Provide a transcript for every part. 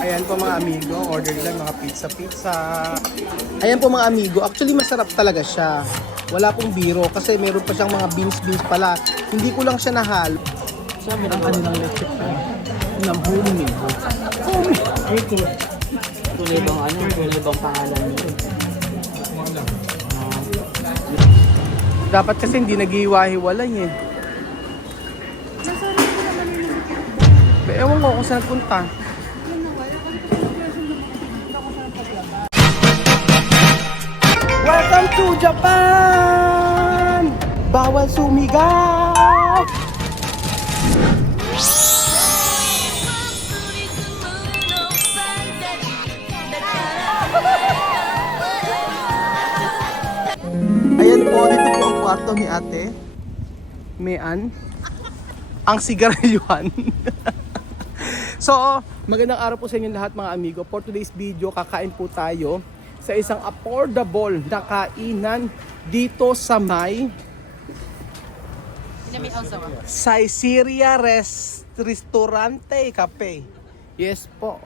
Ayan po mga amigo, order lang mga pizza. Ayan po mga amigo, actually masarap talaga siya. Wala pong biro kasi meron pa siyang mga beans pala. Hindi ko lang siya nahal. So, meron kanilang leche plan. Ng homemade. Tunay bang pangalan niyo? Dapat kasi hindi naghiwa-hiwalay eh. Ewan ko kung saan punta. Welcome to Japan! Bawal sumigaw! Ayan po, dito po ang kwarto ni ate. Mayan. Ang sigarilyuhan. So, magandang araw po sa inyo lahat mga amigo. For today's video, kakain po tayo sa isang affordable na kainan dito sa may Saizeriya Restaurante Cafe. Yes po.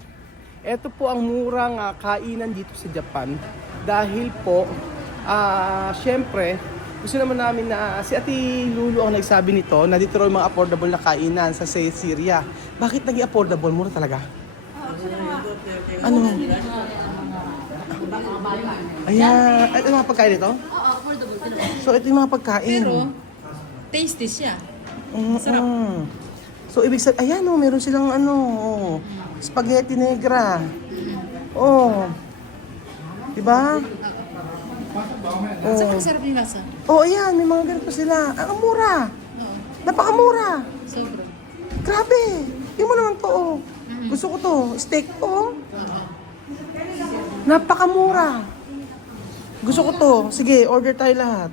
Ito po ang murang kainan dito sa Japan. Dahil po, syempre, gusto naman namin na si Ate Lulu ang nagsabi nito na dito rin mga affordable na kainan sa Saizeriya. Bakit naging affordable? Mura talaga? Ano? Ayan. Ito yung mga pagkain ito? Oo, affordable. So ito yung mga pagkain. Pero, tasty siya. Sarap. So ibig sabihin, ayan meron silang spaghetti negra. Oh. Diba? Saka masarap yung lasa. Ayan, may mga ganito sila. Ang mura. Oo, Napakamura. sobra. Grabe. Yung mo naman to, Gusto ko to. Steak to, Napakamura. Gusto ko to. Sige, order tayo lahat.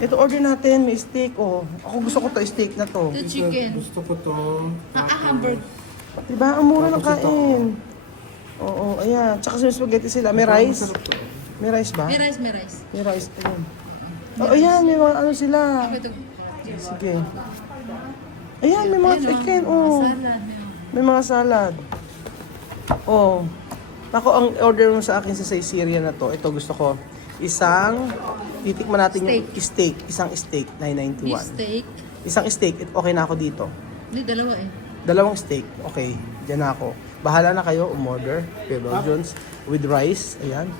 Ito order natin, may steak Ako gusto ko to, steak na to. The chicken. Gusto ko to. Hamburger. Diba? Ang mura ng kain. Oo, ayan. Tsaka sa spaghetti sila. May rice. May rice ba? May rice, may rice. May rice. Ayun. Ayan. May mga ano sila. Ito, Sige. Ayan, may mga chicken. salad. May mga salad. Ako, ang order mo sa akin sa Saizeriya na to, ito gusto ko. Titikman natin yung steak. Isang steak, Beef 991. steak. Isang steak, okay na ako dito. Hindi, dalawa eh. Dalawang steak, okay. Diyan na ako. Bahala na kayo, umorder. Pebble Jones with rice. Ayan.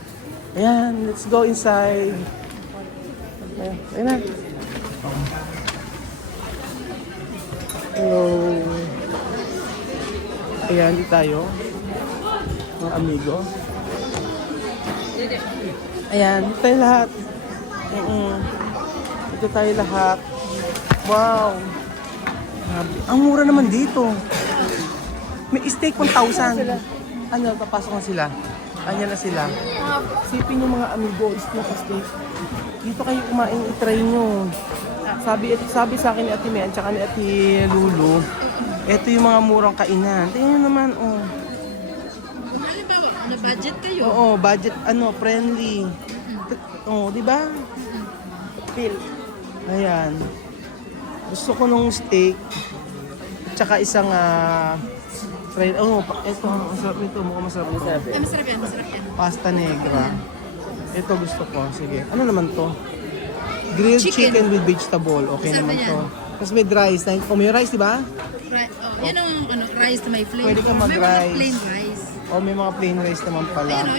Ayan, let's go inside. Ayan na. Hello. Ayan, di tayo. Mga amigo. Ayan, dito tayo lahat. Dito tayo lahat. Wow. Ang mura naman dito. May steak 1,000. Papasok na sila. Ayan na sila. Sipin yung mga amigo, steak. Dito kayo kumain, i-try nyo. Sabi sa akin ni Ate Mian, tsaka ni Ate Lulu, ito yung mga murang kainan. Tingnan naman, Halimbawa, budget kayo? Oo, budget, friendly. Di ba? Feel. Ayan. Gusto ko nung steak, tsaka isang, ito, masarap nito. Mukhang masarap nito. Masarap yan, masarap yan. Pasta negra. Ito gusto ko. Sige. Ano naman to? Grilled chicken with vegetable. Okay Masarap naman yan. to. Tapos may rice. May rice, di ba? Yan ang rice na may flavor. Pwede ka mag-rice. May mga plain rice. May mga plain rice naman pala. Ayan o.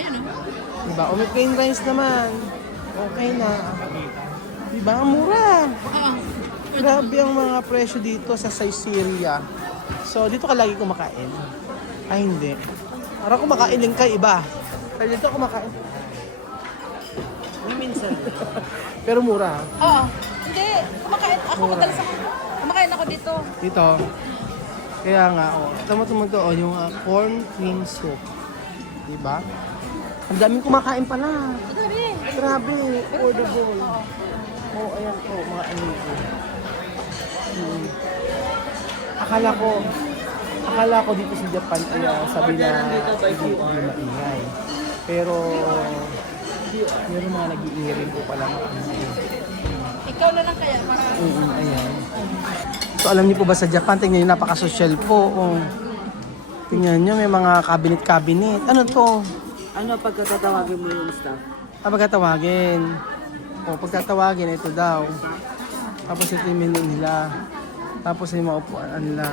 Diba? May plain rice naman. Okay na. Diba? Ang mura. Oo. Grabe ang mga presyo dito sa Saizeriya. So, dito ka lagi kumakain? Ay, hindi. Parang kumakain din kay iba. Pero dito kumakain. Minsan. Pero mura. Oo. Hindi. Kumakain ako. Madalas ako. Kumakain ako dito. Dito. Kaya nga, tama-tama to, yung corn cream soup. Diba? Ang daming kumakain pala. Madami. Grabe, affordable. Ayan po, mga amigo. Akala ko dito sa Japan, sabi na hindi maingay. Pero, meron mga nag-iingay rin po pala. Ikaw na lang kaya. Ayan. So alam niyo po ba sa Japan, tingnan niyo napaka-social po. Tingnan nyo, may mga cabinet-cabinet. Ano to? Ano, pagkatatawagin mo yung staff? Pagkatawagin. O, pagkatawagin, ito daw. Tapos ito yung menu nila. Tapos yung mga upuan nila.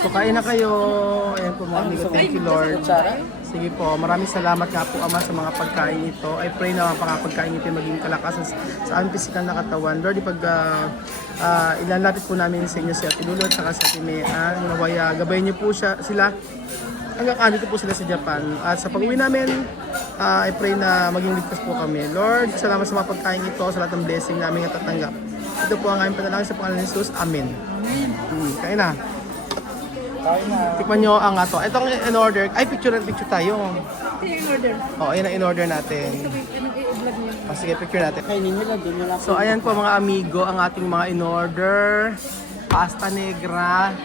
So, kain na kayo. Ayan po mga amigo. Thank you, Lord. Sige po, maraming salamat nga po, Ama, sa mga pagkain ito. I pray na mga pagkain ito maging kalakasan sa aming pisikal na katawan. Lord, ilalapit po namin sa inyo si Ate Lulu at saka si Ate Mean. Nawaya, gabayin niyo po sila hanggang andito po sila sa Japan. At sa pag-uwi namin, I pray na maging ligtas po kami. Lord, salamat sa mga pagkain ito, sa lahat ng blessing namin at tatanggap. Ito po ang aming panalangin sa pangalan ni Jesus. Amen. Kain na. Tikman nyo ang ato. Itong in-order. Ay, picture tayo. In-order. O, ayan ang in-order natin. I-vlog niyo. O, sige, picture natin. Kainin nyo lang, doon nyo lang. So, ayan po mga amigo, ang ating mga in-order. Pasta negra.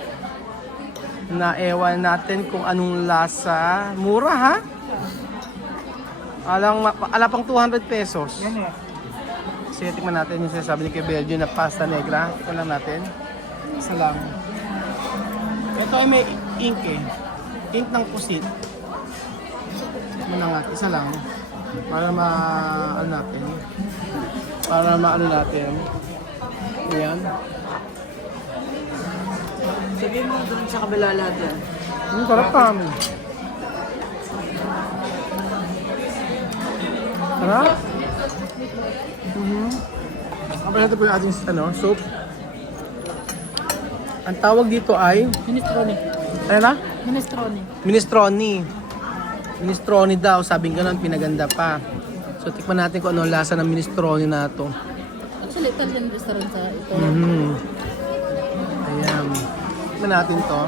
Na ewan natin kung anong lasa. Mura, ha? Ala pang 200 pesos. Sige, tikman natin yung sinasabi ni Kuya Belgio na pasta negra. Tikman lang natin. Isa lang. Ito ay may ink eh. Ink ng pusit. Tikman na nga, isa lang. Para ano natin. Para maano natin. Ayan. Sabihin mo doon sa kabila lahat yan. Sarap pa. Sarap. Kapag natin po yung ating soup. Ang tawag dito ay... Minestrone. Ano na? Minestrone. Minestrone. Minestrone daw. Sabing ganun, pinaganda pa. So, tikman natin kung ano ang lasa ng minestrone na ito. Actually, Italian restaurant sa ito. Ayan. Tikman natin to.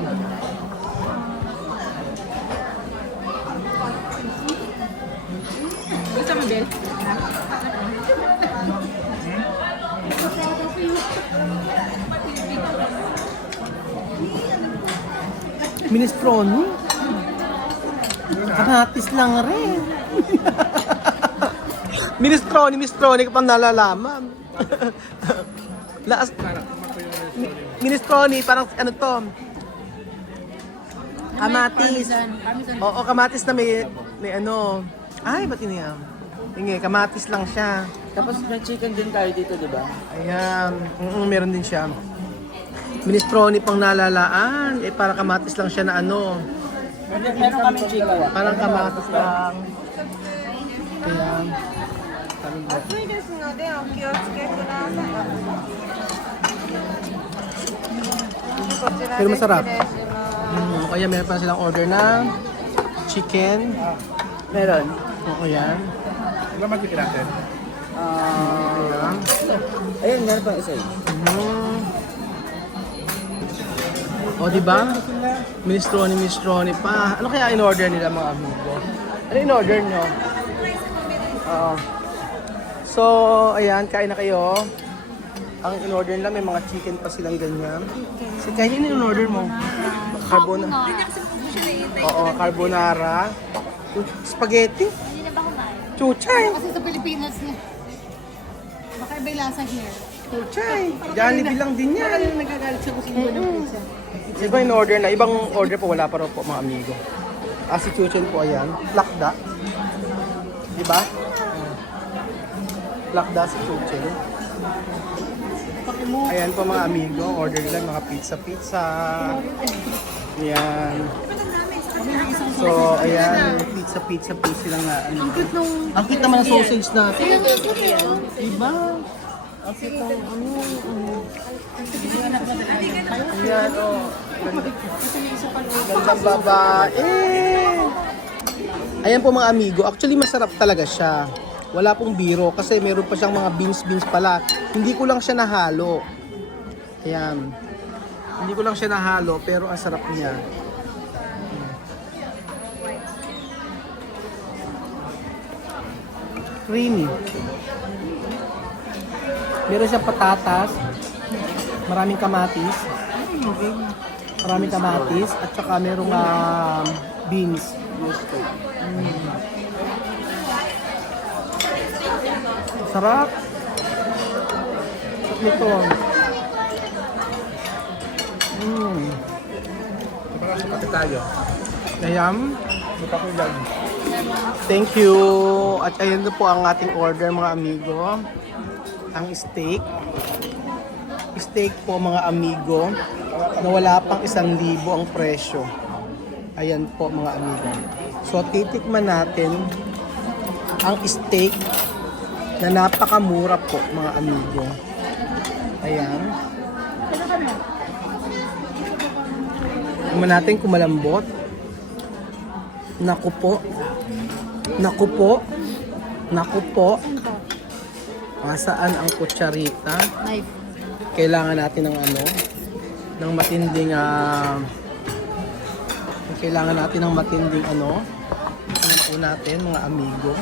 Gusto mo, Bel? Minestrone? Kanatis lang rin. Minestrone ka pang nalalaman. Minestrone, parang ano to? Kamatis. Parmesan. Oo, kamatis na may ano. Ay, ba't yun yan? Hindi, kamatis lang siya. Tapos may chicken din tayo dito, di ba? Ayan, meron din siya. Minestrone pang nalalaan. Eh, para kamatis lang siya na ano. Meron kami chicken. Parang kamatis lang. Ayan. Pero masarap. Kaya meron pa silang order ng chicken. Meron. O, ayan. Ayan. Ayun, meron pang isa yun. O, diba? Minestrone pa. Ano kaya in-order nila mga amigo? Ano in-order nyo? Oo. So, ayan, kain na kayo. Ang in-order nila, may mga chicken pa silang ganyan. So, kaya yun in-order mo? Carbonara. Oo, carbonara. Spaghetti. Hindi na ba kumain? Chuchay. Kasi sa Pilipinas niya. Baka iba yung lasa here. Chuchay. Jollibee lang din yan. Parang nagagalit siya kung sino ng pizza. Iba in order na. Ibang order po, wala pa rin po mga amigo. Si Chuchen po, ayan. Lakda. Diba? Lakda si Chuchen. Ayan po mga amigo. Order lang mga pizza. Ayan. So, ayan. Pizza lang na. Ang cute nung... Ang cute naman ang sausage natin. Kaya nga cute yun. Diba? Ayan, oh. Gandang babae. Ayan po mga amigo. Actually, masarap talaga siya. Wala pong biro kasi meron pa siyang mga beans pala. Hindi ko lang siya nahalo. Ayan. Hindi ko lang siya nahalo pero ang sarap niya. Creamy. Meron siyang patatas. Maraming kamatis. At saka merong beans. Sarap. Sarap nito. Pati tayo. Ayan. Thank you. At ayan na po ang ating order mga amigo. Ang steak. Steak po mga amigo na wala pang 1,000 ang presyo. Ayan po mga amigo. So titikman natin ang steak na napakamura po mga amigo. Ayan. Tingnan natin kung malambot. Naku po. Naku po. Naku po. Nasaan ang kutsarita? Knife. Kailangan natin ng ano? Ng matinding kailangan natin ng matinding ano? Tingnan po natin mga amigo.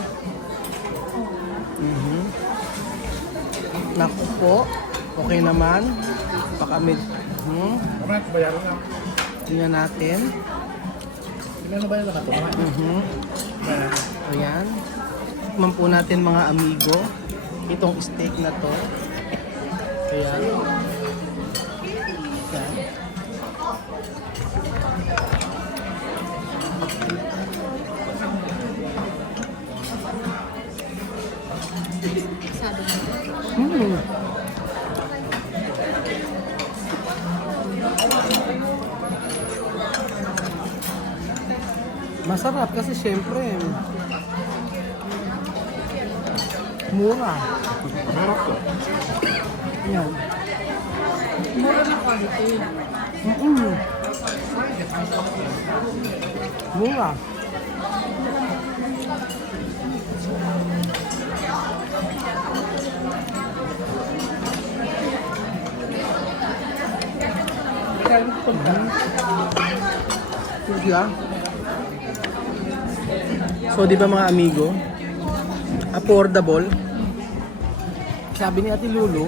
Naku po. Okay naman. Baka med... Tingnan natin. Ayan. Tingnan po natin mga amigo. Itong steak na to. Ayan. Ayan. Masarap kasi syempre mura. Yan. Mura na quality. Mura. So, di ba mga amigo, affordable. Sabi ni Ate Lulu,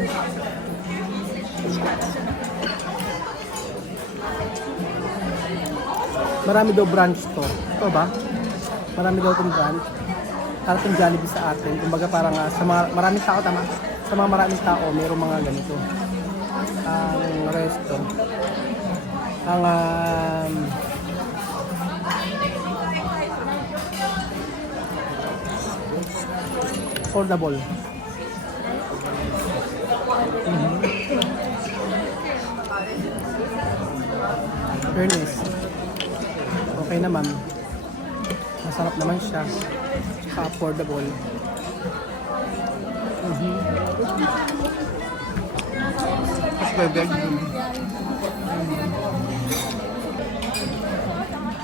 marami daw branch to. Ito ba? Marami daw itong branch. Para itong Jollibee sa atin. Kumbaga parang sa mga maraming tao, tama? Sa mga maraming tao, mayroong mga ganito. Ang resto. Ang affordable. Fairness. Okay naman. Masarap naman siya. Tsaka affordable. Mas bebeg.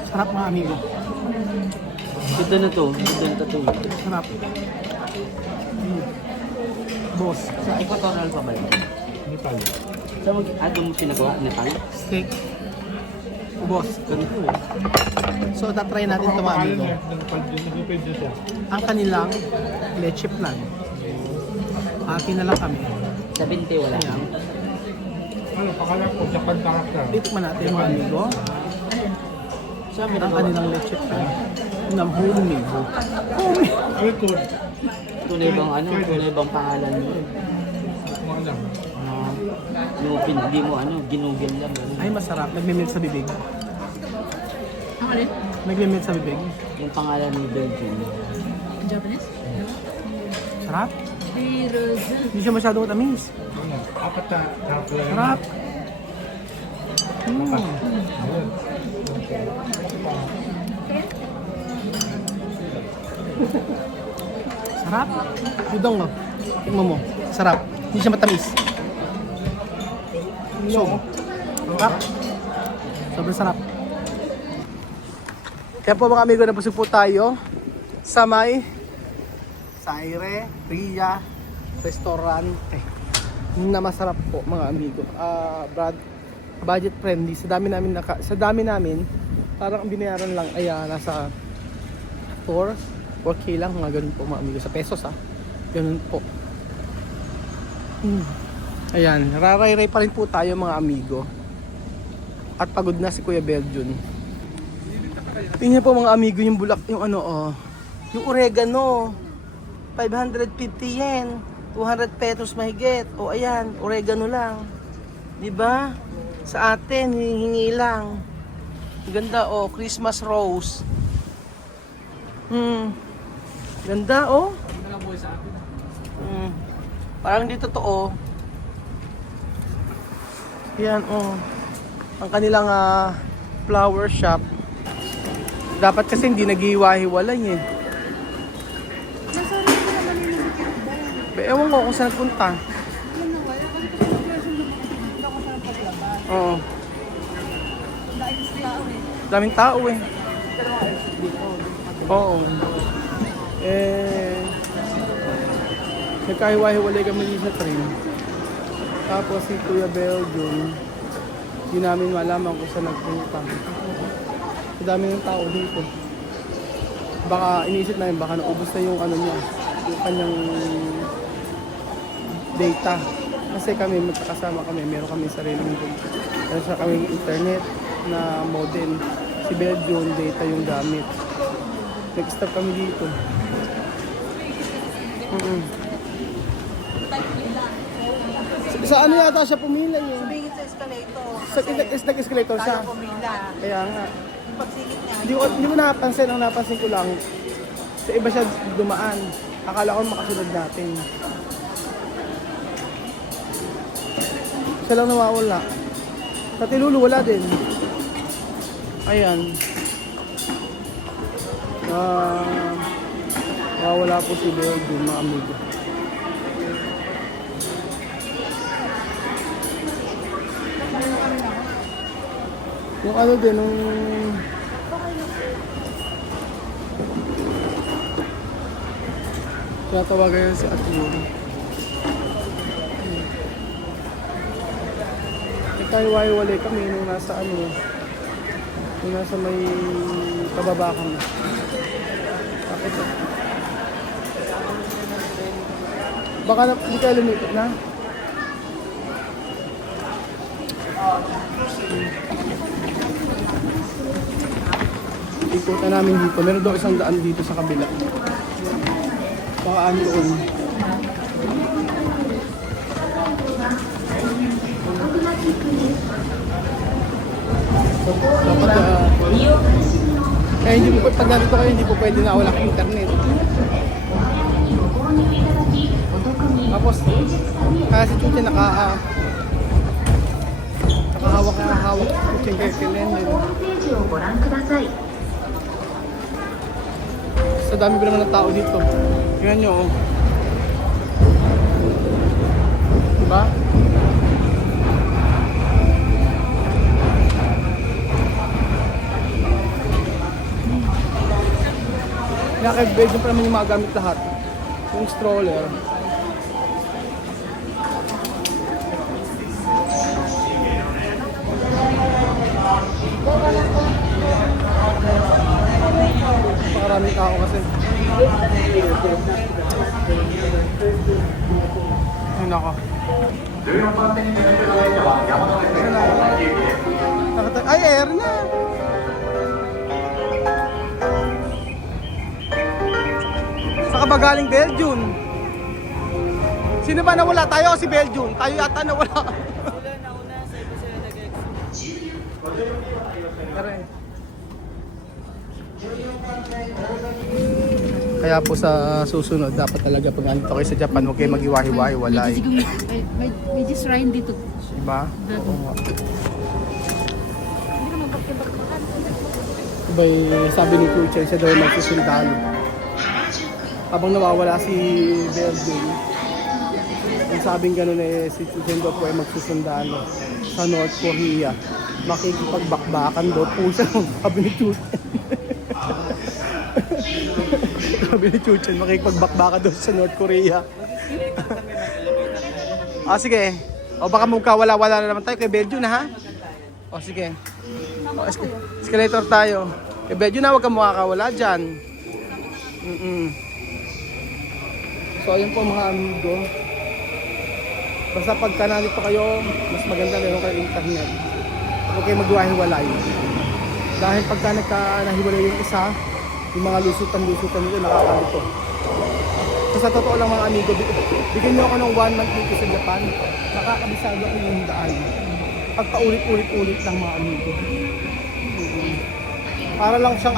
Sarap mga amigo. Ganda na to. Ganda na to. Sarap. Boss. Sa equatorial pa ba yun? Nepal. Doon mo pinagawa? Nepal? Steak. Ubos. Ganito. So, tatry natin ito mga amigo. Ang kanilang leche plan. Akin na lang kami. 70 wala. Ayan. Ano, pakala ko, Japan character. Titikman natin mga amigo. Siya Ang kanilang leche plan. Ng homemade. Homemade. Ay, good. Tunay bang ano? Tunay bang pangalan niyo? Mga lang. Hindi mo ano, ginugil lang. Ay, masarap. Nagme-melt sa bibig. Ang alin? Nagme-melt sa bibig. Yung pangalan ni Belgium. Japanese? Sarap. Birozen. Hindi siya masyadong matamis. Ano, apat na character. Sarap. Sarap. Udong mo. Tingnan mo. Sarap. Hindi siya matamis. So, sarap. Sobrang sarap. Kaya po mga amigo, nabusog po tayo sa may Saire Ria Restaurante na masarap po mga amigo. Budget friendly. Sa dami namin parang ang binayaran lang ay nasa 4K lang, mga ganun po mga amigo, sa pesos ganun po. Ayan, raray-ray pa rin po tayo mga amigo. At pagod na si Kuya Belgium. Tingnan po mga amigo yung yung yung oregano. 550 yen. 200 pesos mahigit. O ayan, oregano lang. 'Di ba? Sa atin, hihingi lang. Ganda oh, Christmas rose. Ganda oh. Parang dito to oh. Yan oh. Ang kanilang flower shop. Dapat kasi hindi naghiwa-hiwalay eh. Ewan ko kung saan nagpunta. Oo. Daming tao eh. Oo. Nagkahiwa-hiwalay kami dito sa train. Tapos si Kuya Belgium, hindi namin malaman kung saan nagpunta. Ang dami ng tao dito. Baka iniisip namin, baka naubos na yung ano niya, yung kanyang data. Kasi kami, magkakasama kami, meron kami sariling meron kami internet na modem. Si Belgium, data yung gamit. Nag-stop kami dito. Sa ano yata siya pumila yun? Sumingit sa escalator. Sa nag-escalator siya. Tayo pumila. Kaya nga. Yung pagsilip niya. Hindi ko napansin, ang napansin ko lang, sa iba siya dumaan. Akala ko makasunod natin. Siya lang nawawala. Sa Tilulu, wala din. Ayan. Nawawala po si Belgium, mga amigo. Yung ano din, nung tinatawagan yun si Atiyuri. Nagkahiwa-hiwalay kami nung nasa ano, nung nasa may kababa kami. Bakit? Baka na, hindi kayo lumipit na? Ikutan namin dito. Meron daw isang daan dito sa kabila. Baka ano doon. Dapat hindi po, pag narito kayo, hindi po pwede na wala kang internet. Tapos, kaya si Chuchi nakahawak Chuchi kay Lennon. Sa dami pa naman ng tao dito. Tingnan nyo oh. Diba? Nakakabedyo pa naman yung mga gamit lahat. Yung stroller. Maraming tao kasi. Ay nako. Ay, air na! Saka ba galing Belgium? Sino ba nawala? Tayo o si Belgium? Tayo yata nawala. Sila nauna, sa iba sila nag-exit. Kaya po sa susunod, dapat talaga pag nandito kayo sa Japan, huwag kayo mag-iwahi-walay. May just Ryan dito. Diba? Oo nga. Hindi ka magpapakibak-bakan. Diba, sabi ni Kuya, siya daw yung magsusundalo. Habang nawawala si Belgium, ang sabing gano'n eh, si Chuchen daw po ay magsusundalo sa North Korea. Makikipagbakbakan daw po siya, sabi ni Chuchen. Sabi ni Chuchen, makikipagbakbakan daw sa North Korea. Sige. O baka magkawala-wala na naman tayo kay Belgium na ha? O sige. O, escalator tayo. Kay Belgium na, huwag kang makakawala dyan. So ayun po mga amigo. Basta pagka nandito kayo, mas maganda meron kayo internet. Huwag kayo magwahiwalay. Dahil pagka nahiwalay yung isa, yung mga lusutan-lusutan nito nakakalito. So sa totoo lang mga amigo, bigyan nyo ako ng 1 month dito sa Japan. Nakakabisado ako yung daan. Pagpaulit-ulit-ulit lang mga amigo. Para lang siyang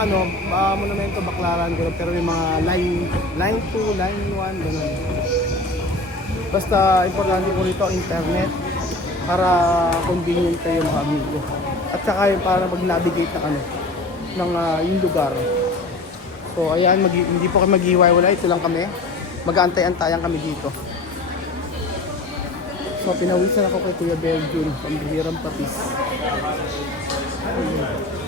monumento, baklaran, gano'n. Pero yung mga line 2, line 1, gano'n. Basta importante po rito ang internet para convenient kayo mga amigo. At saka yung para mag-navigate na ng yung lugar. So ayan, hindi po kami maghihiwa-wala, ito lang kami. Mag-aantay-antayan kami dito. So pinawisan ako kay Kuya Belgium, pambihirang patis. Ayun.